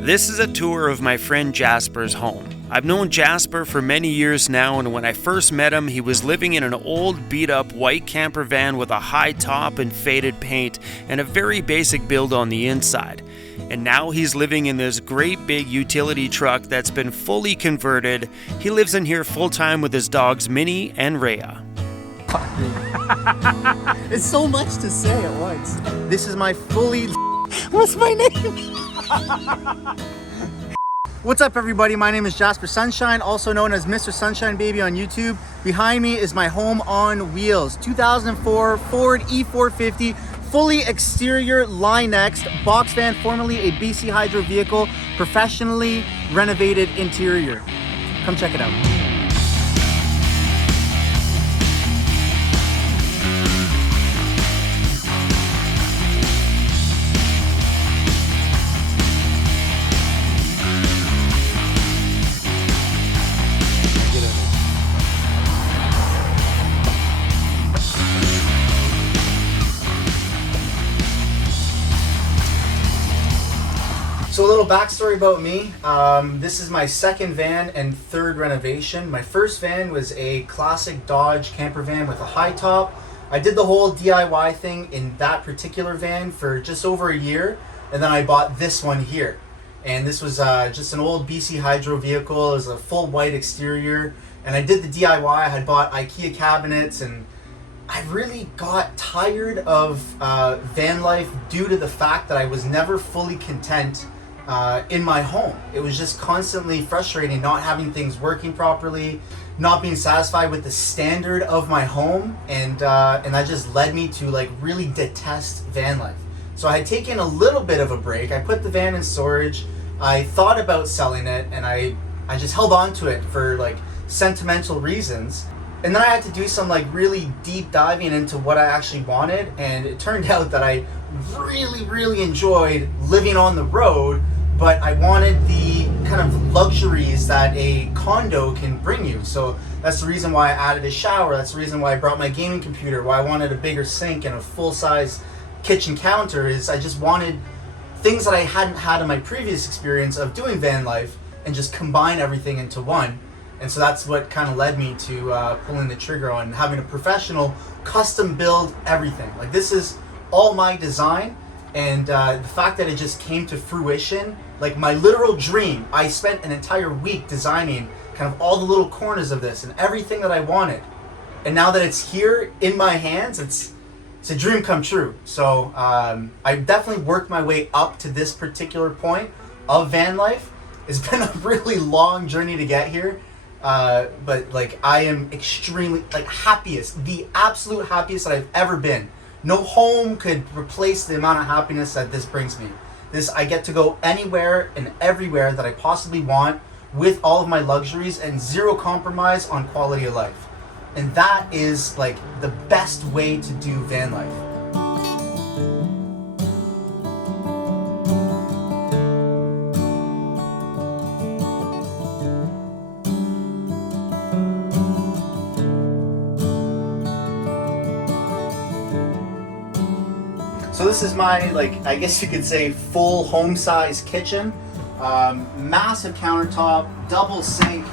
This is a tour of my friend Jasper's home. I've known Jasper for many years now, and when I first met him, he was living in an old beat-up white camper van with a high top and faded paint and a very basic build on the inside. And now he's living in this great big utility truck that's been fully converted. He lives in here full-time with his dogs Minnie and Rhea. It's so much to say at once. This is my fully... What's my name? What's up, everybody? My name is Jasper Sunshine, also known as Mr. Sunshine Baby on YouTube. Behind me is my home on wheels. 2004 Ford E450, fully exterior LineX box van, formerly a BC Hydro vehicle, professionally renovated interior. Come check it out. So a little backstory about me. This is my second van and third renovation. My first van was a classic Dodge camper van with a high top. I did the whole DIY thing in that particular van for just over a year, and then I bought this one here. And this was just an old BC Hydro vehicle. It was a full white exterior, and I did the DIY. I had bought IKEA cabinets, and I really got tired of van life due to the fact that I was never fully content in my home. It was just constantly frustrating not having things working properly, not being satisfied with the standard of my home, and that just led me to like really detest van life. So I had taken a little bit of a break. I put the van in storage. I thought about selling it, and I just held on to it for like sentimental reasons. And then I had to do some like really deep diving into what I actually wanted, and it turned out that I really enjoyed living on the road, but I wanted the kind of luxuries that a condo can bring you. So that's the reason why I added a shower. That's the reason why I brought my gaming computer, why I wanted a bigger sink and a full-size kitchen counter. Is I just wanted things that I hadn't had in my previous experience of doing van life and just combine everything into one. And so that's what kind of led me to pulling the trigger on having a professional custom build everything. Like, this is all my design, and the fact that it just came to fruition, like my literal dream. I spent an entire week designing kind of all the little corners of this and everything that I wanted. And now that it's here in my hands, it's a dream come true. So I definitely worked my way up to this particular point of van life. It's been a really long journey to get here. But like, I am extremely like the absolute happiest that I've ever been. No home could replace the amount of happiness that this brings me. I get to go anywhere and everywhere that I possibly want with all of my luxuries and zero compromise on quality of life. And that is like the best way to do van life. So this is my, like, I guess you could say, full home-size kitchen. Massive countertop, double sink,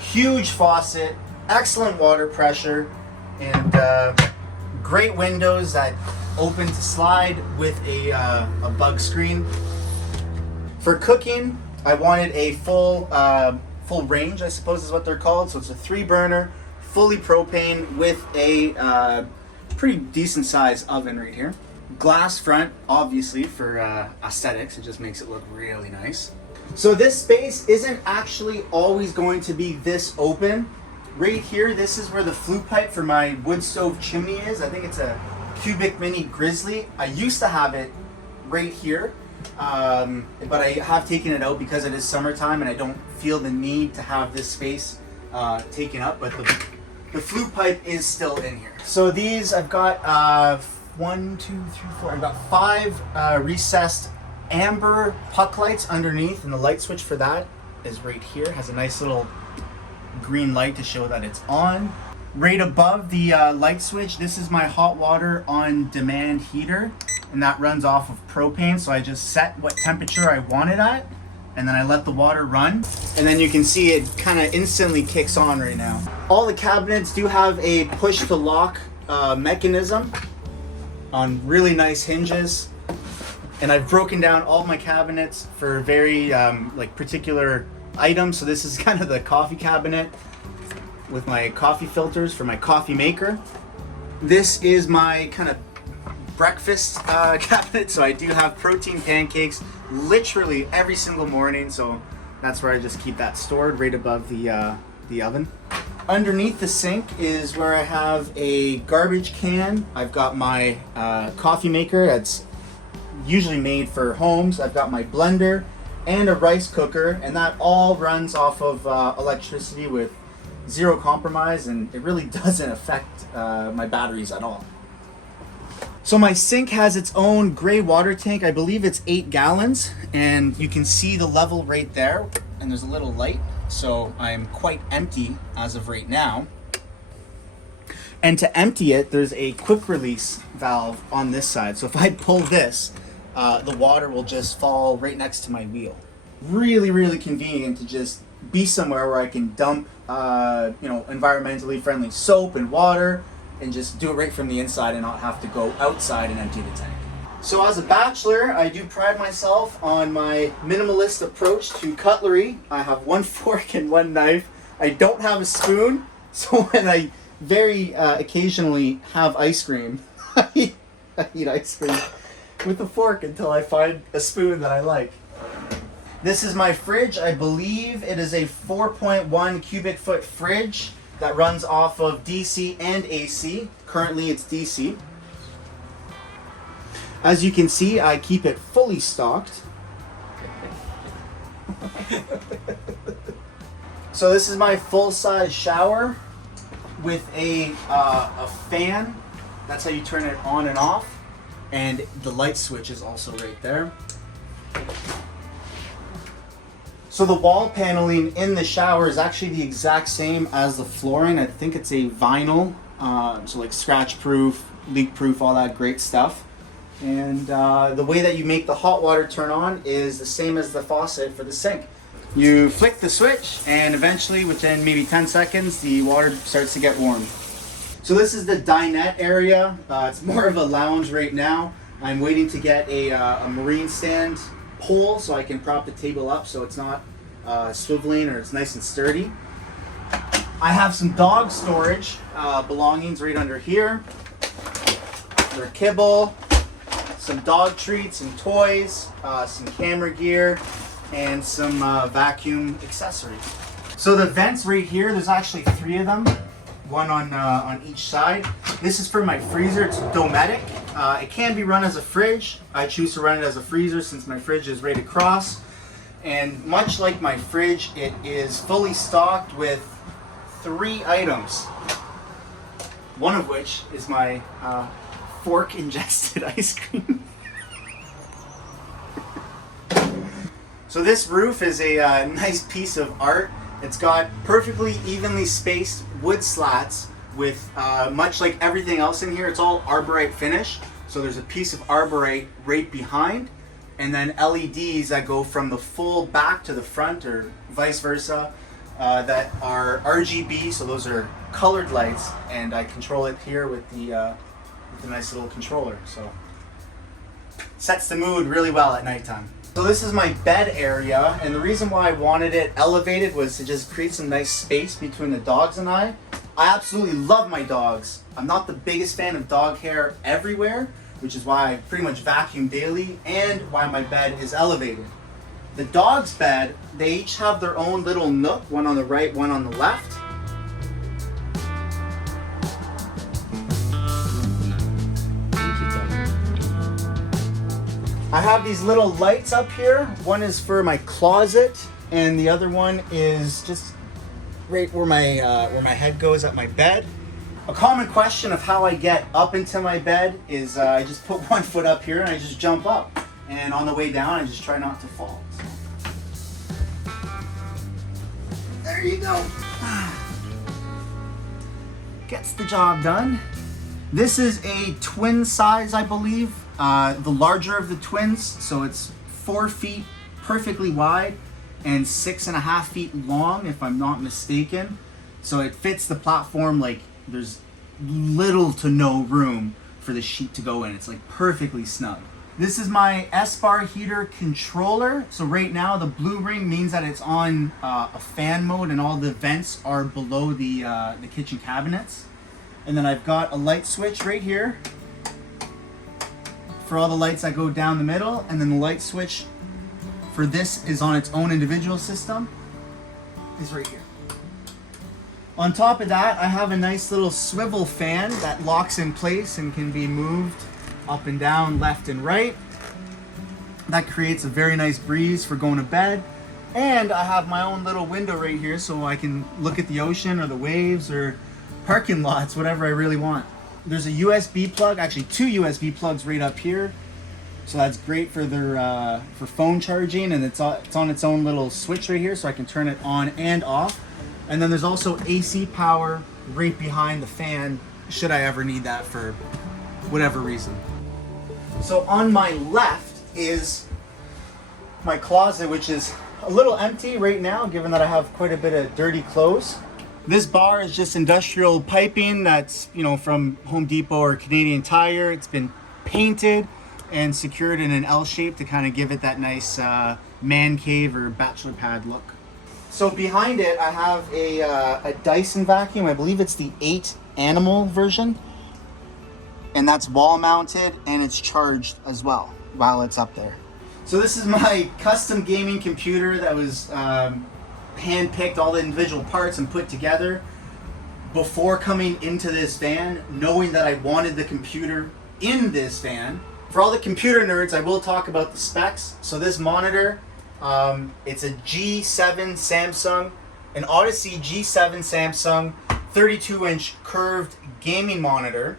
huge faucet, excellent water pressure, and great windows that open to slide with a bug screen. For cooking, I wanted a full range, I suppose is what they're called. So it's a 3-burner, fully propane with a pretty decent size oven right here. Glass front, obviously, for aesthetics. It just makes it look really nice. So this space isn't actually always going to be this open. Right here, this is where the flue pipe for my wood stove chimney is. I think it's a Cubic Mini Grizzly. I used to have it right here, but I have taken it out because it is summertime and I don't feel the need to have this space taken up, but the flue pipe is still in here. So these, I've got 1, 2, 3, 4. I've got 5 recessed amber puck lights underneath, and the light switch for that is right here. It has a nice little green light to show that it's on. Right above the light switch, this is my hot water on demand heater, and that runs off of propane. So I just set what temperature I want it at, and then I let the water run, and then you can see it kind of instantly kicks on right now. All the cabinets do have a push to lock mechanism on really nice hinges, and I've broken down all my cabinets for very like particular items. So this is kind of the coffee cabinet with my coffee filters for my coffee maker. This is my kind of breakfast cabinet, so I do have protein pancakes literally every single morning, so that's where I just keep that stored right above the oven. Underneath the sink is where I have a garbage can. I've got my coffee maker that's usually made for homes. I've got my blender and a rice cooker, and that all runs off of electricity with zero compromise, and it really doesn't affect my batteries at all. So my sink has its own gray water tank. I believe it's 8 gallons, and you can see the level right there, and there's a little light, so I'm quite empty as of right now. And to empty it, there's a quick release valve on this side. So if I pull this, the water will just fall right next to my wheel. Really, really convenient to just be somewhere where I can dump environmentally friendly soap and water, and just do it right from the inside and not have to go outside and empty the tank. So as a bachelor, I do pride myself on my minimalist approach to cutlery. I have 1 fork and 1 knife. I don't have a spoon, so when I very occasionally have ice cream, I eat ice cream with a fork until I find a spoon that I like. This is my fridge. I believe it is a 4.1 cubic foot fridge that runs off of DC and AC. Currently it's DC. As you can see, I keep it fully stocked. So this is my full-size shower with a fan. That's how you turn it on and off. And the light switch is also right there. So the wall paneling in the shower is actually the exact same as the flooring. I think it's a vinyl, so like scratch proof, leak proof, all that great stuff. And the way that you make the hot water turn on is the same as the faucet for the sink. You flick the switch, and eventually within maybe 10 seconds, the water starts to get warm. So this is the dinette area. It's more of a lounge right now. I'm waiting to get a marine stand pole so I can prop the table up so it's not swiveling, or it's nice and sturdy. I have some dog storage belongings right under here. Their kibble, some dog treats and toys, some camera gear, and some vacuum accessories. So the vents right here, there's actually 3 of them, one on each side. This is for my freezer. It's Dometic. It can be run as a fridge. I choose to run it as a freezer since my fridge is right across. And much like my fridge, it is fully stocked with 3 items. One of which is my fork ingested ice cream. So this roof is a nice piece of art. It's got perfectly evenly spaced wood slats with, much like everything else in here, it's all arborite finish. So there's a piece of arborite right behind, and then LEDs that go from the full back to the front, or vice versa, that are RGB, so those are colored lights, and I control it here with the nice little controller. So sets the mood really well at nighttime. So this is my bed area, and the reason why I wanted it elevated was to just create some nice space between the dogs and I. I absolutely love my dogs. I'm not the biggest fan of dog hair everywhere, which is why I pretty much vacuum daily, and why my bed is elevated. The dog's bed, they each have their own little nook, one on the right, one on the left. I have these little lights up here. One is for my closet, and the other one is just right where my head goes at my bed. A common question of how I get up into my bed is I just put one foot up here and I just jump up. And on the way down, I just try not to fall. So. There you go. Gets the job done. This is a twin size, I believe. The larger of the twins, so it's 4 feet perfectly wide and 6.5 feet long, if I'm not mistaken. So it fits the platform, like there's little to no room for the sheet to go in. It's like perfectly snug. This is my S-bar heater controller. So right now the blue ring means that it's on a fan mode and all the vents are below the kitchen cabinets. And then I've got a light switch right here for all the lights that go down the middle, and then the light switch for this is on its own individual system, is right here. On top of that, I have a nice little swivel fan that locks in place and can be moved up and down, left and right. That creates a very nice breeze for going to bed. And I have my own little window right here so I can look at the ocean or the waves or parking lots, whatever I really want. There's a USB plug, actually 2 USB plugs right up here. So that's great for their for phone charging, and it's on its own little switch right here so I can turn it on and off. And then there's also AC power right behind the fan should I ever need that for whatever reason. So on my left is my closet, which is a little empty right now given that I have quite a bit of dirty clothes. This bar is just industrial piping that's, you know, from Home Depot or Canadian Tire. It's been painted and secured in an L shape to kind of give it that nice man cave or bachelor pad look. So behind it, I have a Dyson vacuum. I believe it's the 8 Animal version. And that's wall mounted and it's charged as well while it's up there. So this is my custom gaming computer that was hand-picked, all the individual parts and put together before coming into this van, knowing that I wanted the computer in this van. For all the computer nerds, I will talk about the specs. So this monitor, it's a G7 Samsung, an Odyssey G7 Samsung 32-inch curved gaming monitor.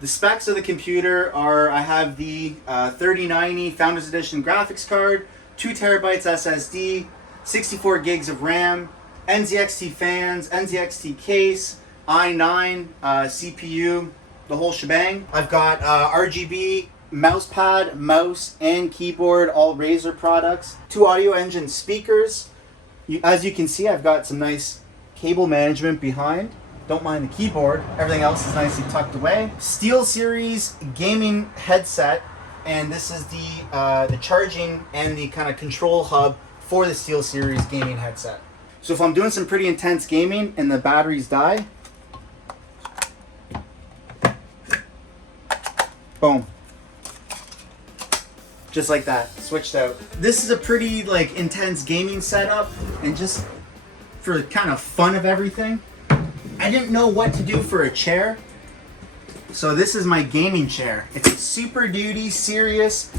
The specs of the computer are, I have the 3090 Founders Edition graphics card, 2 terabytes SSD, 64 gigs of RAM, NZXT fans, NZXT case, i9 CPU, the whole shebang. I've got RGB mousepad, mouse, and keyboard, all Razer products. 2 Audio Engine speakers. As you can see, I've got some nice cable management behind. Don't mind the keyboard. Everything else is nicely tucked away. SteelSeries gaming headset, and this is the charging and the kind of control hub for the SteelSeries gaming headset. So if I'm doing some pretty intense gaming and the batteries die, boom. Just like that, switched out. This is a pretty like intense gaming setup, and just for kind of fun of everything, I didn't know what to do for a chair. So this is my gaming chair. It's a Super Duty Serious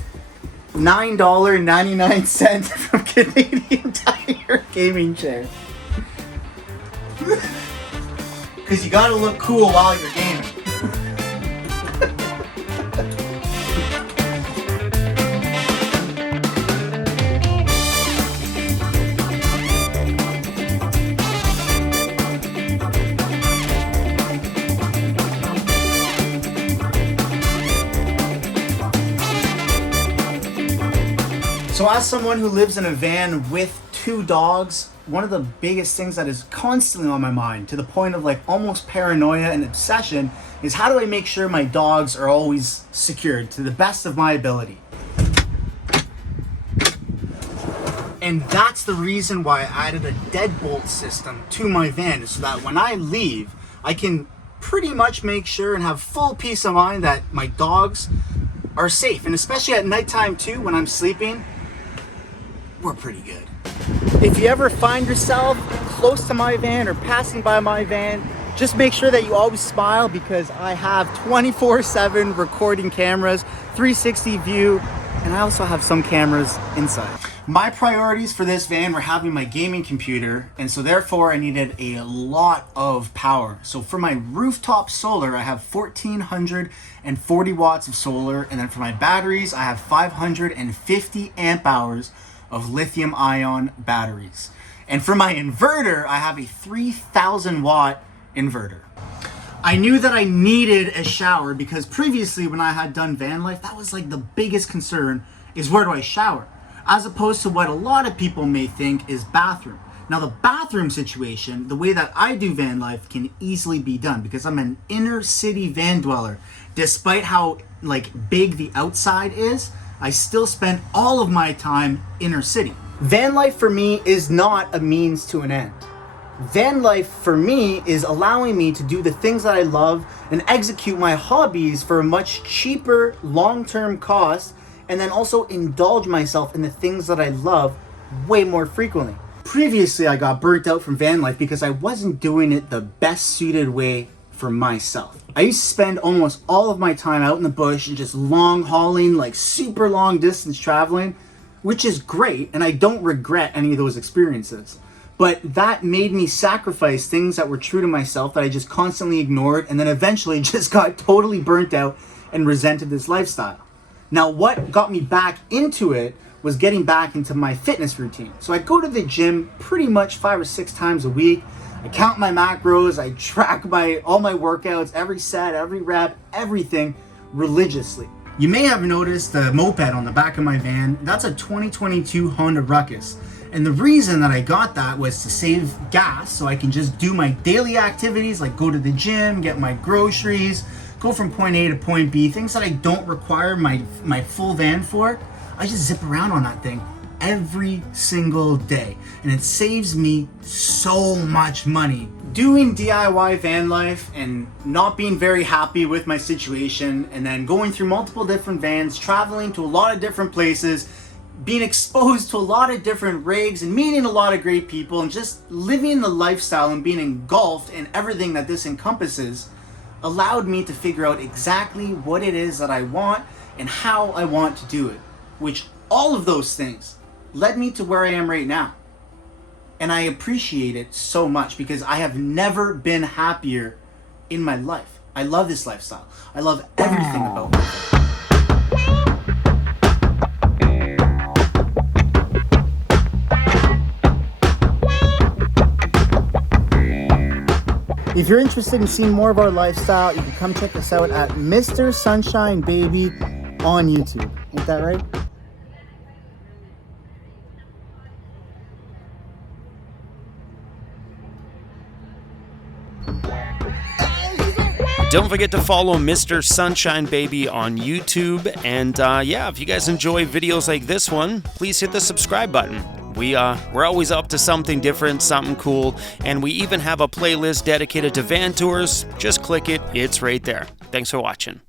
$9.99 from Canadian Tire gaming chair. Because you gotta look cool while you're gaming. So as someone who lives in a van with 2 dogs, one of the biggest things that is constantly on my mind, to the point of like almost paranoia and obsession, is how do I make sure my dogs are always secured to the best of my ability? And that's the reason why I added a deadbolt system to my van, so that when I leave, I can pretty much make sure and have full peace of mind that my dogs are safe. And especially at nighttime too, when I'm sleeping, we're pretty good. If you ever find yourself close to my van or passing by my van, just make sure that you always smile, because I have 24/7 recording cameras, 360 view, and I also have some cameras inside. My priorities for this van were having my gaming computer, and so therefore I needed a lot of power. So for my rooftop solar, I have 1440 watts of solar, and then for my batteries, I have 550 amp hours of lithium ion batteries. And for my inverter, I have a 3000 watt inverter. I knew that I needed a shower because previously when I had done van life, that was like the biggest concern, is where do I shower? as opposed to what a lot of people may think is bathroom. Now the bathroom situation, the way that I do van life can easily be done because I'm an inner city van dweller. Despite how big the outside is, I still spend all of my time inner city. Van life for me is not a means to an end. Van life for me is allowing me to do the things that I love and execute my hobbies for a much cheaper long-term cost, and then also indulge myself in the things that I love way more frequently. Previously, I got burnt out from van life because I wasn't doing it the best suited way for myself. I used to spend almost all of my time out in the bush and just long hauling, super long distance traveling, which is great, and I don't regret any of those experiences. But that made me sacrifice things that were true to myself that I just constantly ignored, and then eventually just got totally burnt out and resented this lifestyle. Now, what got me back into it was getting back into my fitness routine. So I go to the gym pretty much 5 or 6 times a week. I count my macros, I track all my workouts, every set, every rep, everything religiously. You may have noticed the moped on the back of my van. That's a 2022 Honda Ruckus. And the reason that I got that was to save gas so I can just do my daily activities like go to the gym, get my groceries, go from point A to point B, things that I don't require my full van for. I just zip around on that thing every single day, and it saves me so much money. Doing DIY van life and not being very happy with my situation, and then going through multiple different vans, traveling to a lot of different places, being exposed to a lot of different rigs and meeting a lot of great people, and just living the lifestyle and being engulfed in everything that this encompasses allowed me to figure out exactly what it is that I want and how I want to do it, which all of those things led me to where I am right now. And I appreciate it so much because I have never been happier in my life. I love this lifestyle. I love everything about it. If you're interested in seeing more of our lifestyle, you can come check us out at Mr. Sunshine Baby on YouTube. Is that right? Don't forget to follow Mr. Sunshine Baby on YouTube. And yeah, if you guys enjoy videos like this one, please hit the subscribe button. We're always up to something different, something cool, and we even have a playlist dedicated to van tours. Just click it, it's right there. Thanks for watching.